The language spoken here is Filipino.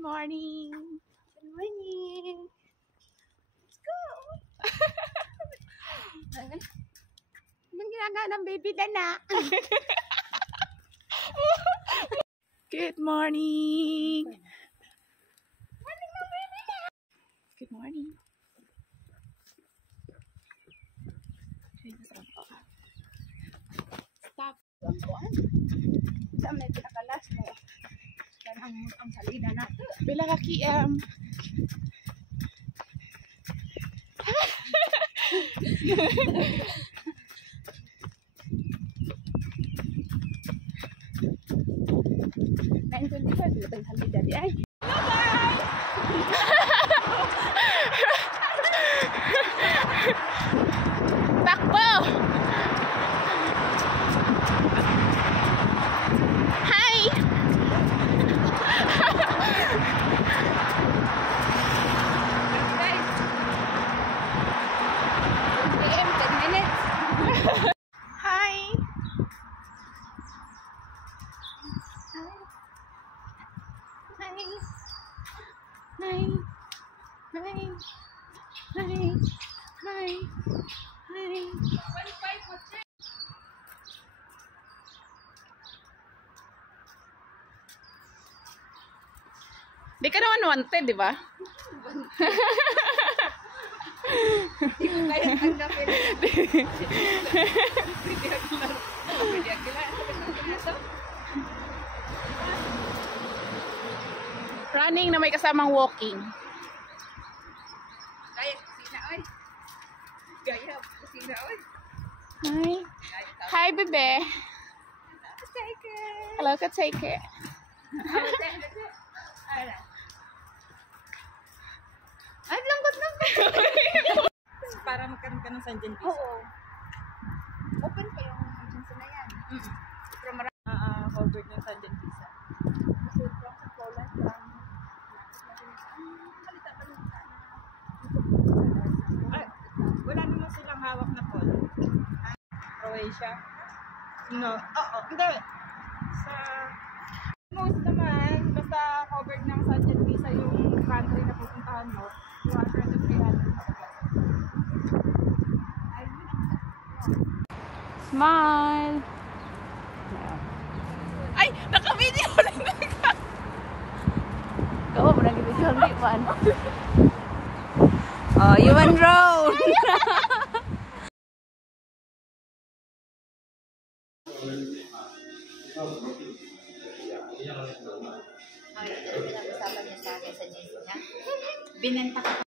morning. Good morning. Let's go. Anong ginagawa ng baby Dana? Good morning. Good morning. Stop. Saan may pinakalas mo? Yan ang salida natin. Bila ka Naintindihan ko yung salida di ay. Takbo! Hi! Guys. 10 minutes. Hi! Hi! Hi! Hi! Hi! Hi! Di ka naman wanted, di ba? Hindi ko kaya tanggapin. Running na may kasamang walking. Gaya kusina oy. Gaya kusina oy. Hi. Hi, bebe. Take it. Hello, ka take it. Ay, lambot lang. Para magkaroon ka ng San Jan visa. Oo. Open pa yung agency na yan. Pero marami. Covered ng San Jan visa. Kasi from sa Poland lang. Kalita pa yung Ay, wala naman silang hawak na poll. Croatia? No. Oo, hindi. Sa most naman, basta covered ng San Jan visa yung country na pupuntahan mo, 200 to 300 Smile. Ay, naka-video lang na ka. Oo, nag-video ang lipan. Oh, you and roll. Ay, pinag-usapan niya sa akin sa GC, ha? Binenta ko.